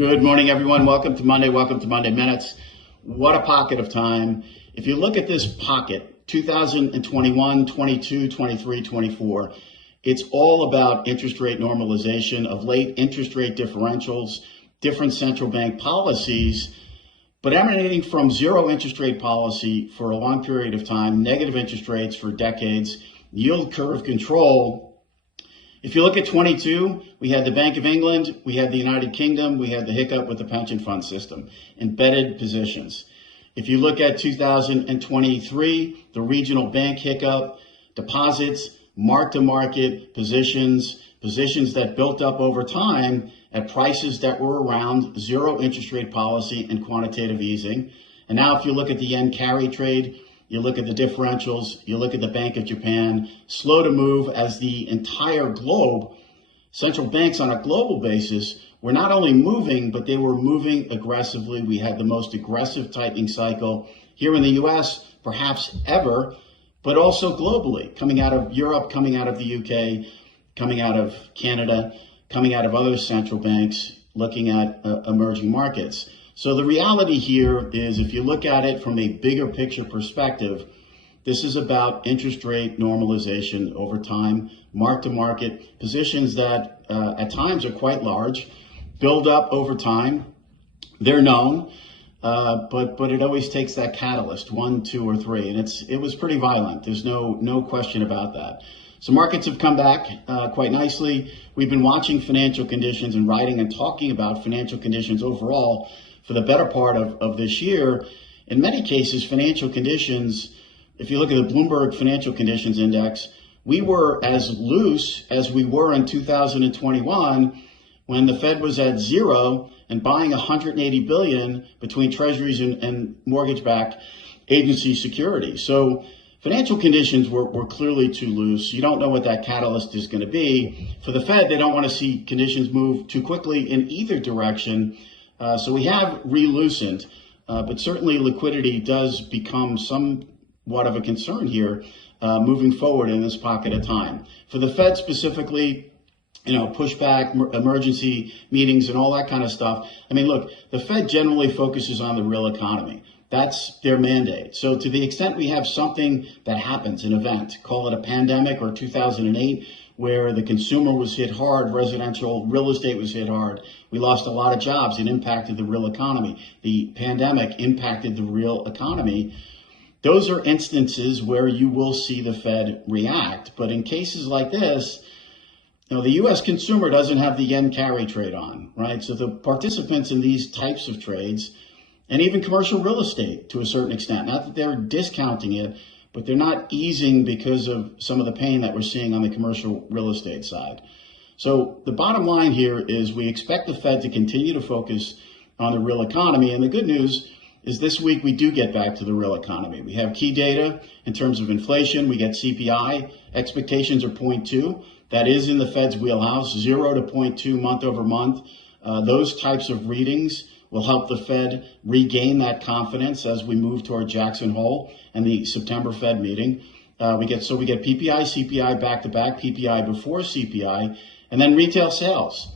Good morning, everyone. Welcome to Monday. Welcome to Monday Minutes. What a pocket of time. If you look at this pocket, 2021, 22, 23, 24, it's all about interest rate normalization, of late interest rate differentials, different central bank policies, but emanating from zero interest rate policy for a long period of time, negative interest rates for decades, yield curve control. If you look at 22, we had the Bank of England, we had the United Kingdom, we had the hiccup with the pension fund system, embedded positions. If you look at 2023, the regional bank hiccup, deposits, mark-to-market positions that built up over time at prices that were around zero interest rate policy and quantitative easing. And now if you look at the yen carry trade, you look at the differentials, you look at the Bank of Japan, slow to move as the entire globe, central banks on a global basis, were not only moving, but they were moving aggressively. We had the most aggressive tightening cycle here in the US, perhaps ever, but also globally, coming out of Europe, coming out of the UK, coming out of Canada, coming out of other central banks, looking at emerging markets. So the reality here is, if you look at it from a bigger picture perspective, this is about interest rate normalization over time, mark-to-market positions that at times are quite large, build up over time. They're known, but it always takes that catalyst, 1, 2, or 3, and it was pretty violent. There's no question about that. So markets have come back quite nicely. We've been watching financial conditions and writing and talking about financial conditions overall for the better part of this year. In many cases, financial conditions, if you look at the Bloomberg Financial Conditions Index, we were as loose as we were in 2021 when the Fed was at zero and buying 180 billion between treasuries and mortgage-backed agency securities. So financial conditions were clearly too loose. You don't know what that catalyst is going to be. For the Fed, they don't want to see conditions move too quickly in either direction. So we have re-loosened, but certainly liquidity does become somewhat of a concern here moving forward in this pocket of time. For the Fed specifically, pushback, emergency meetings and all that kind of stuff. I mean, look, the Fed generally focuses on the real economy. That's their mandate. So to the extent we have something that happens, an event, call it a pandemic or 2008, where the consumer was hit hard, residential real estate was hit hard, we lost a lot of jobs, it impacted the real economy. The pandemic impacted the real economy. Those are instances where you will see the Fed react. But in cases like this, the U.S. consumer doesn't have the yen carry trade on, right? So the participants in these types of trades, and even commercial real estate to a certain extent, not that they're discounting it, but they're not easing because of some of the pain that we're seeing on the commercial real estate side. So the bottom line here is we expect the Fed to continue to focus on the real economy. And the good news is this week we do get back to the real economy. We have key data in terms of inflation. We get CPI. Expectations are 0.2. That is in the Fed's wheelhouse, 0 to 0.2 month over month. Those types of readings will help the Fed regain that confidence as we move toward Jackson Hole and the September Fed meeting. We get PPI, CPI back-to-back, PPI before CPI, and then retail sales.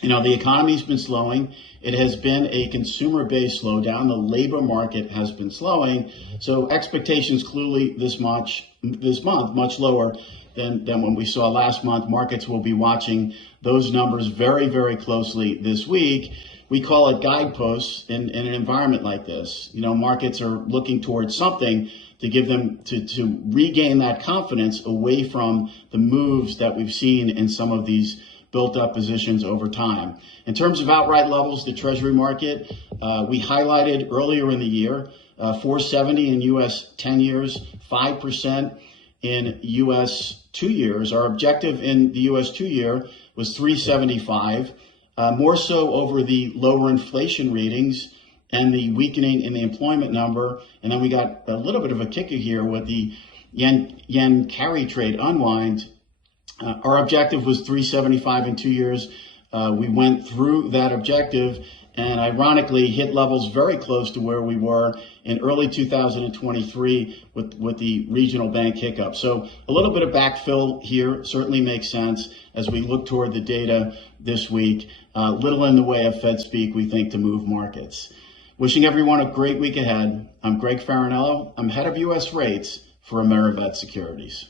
The economy's been slowing. It has been a consumer-based slowdown. The labor market has been slowing. So expectations clearly this month, much lower than when we saw last month. Markets will be watching those numbers very, very closely this week. We call it guideposts in an environment like this. Markets are looking towards something to give them to regain that confidence away from the moves that we've seen in some of these built up positions over time. In terms of outright levels, the Treasury market, we highlighted earlier in the year, 470 in U.S. 10 years, 5% in U.S. 2 years. Our objective in the U.S. 2 year was 375. More so over the lower inflation readings and the weakening in the employment number. And then we got a little bit of a kicker here with the yen carry trade unwind. Our objective was 375 in 2 years. we went through that objective and ironically hit levels very close to where we were in early 2023 with the regional bank hiccup. So a little bit of backfill here certainly makes sense as we look toward the data this week. Little in the way of Fed speak, we think, to move markets. Wishing everyone a great week ahead. I'm Greg Faranello. I'm head of U.S. rates for AmeriVet Securities.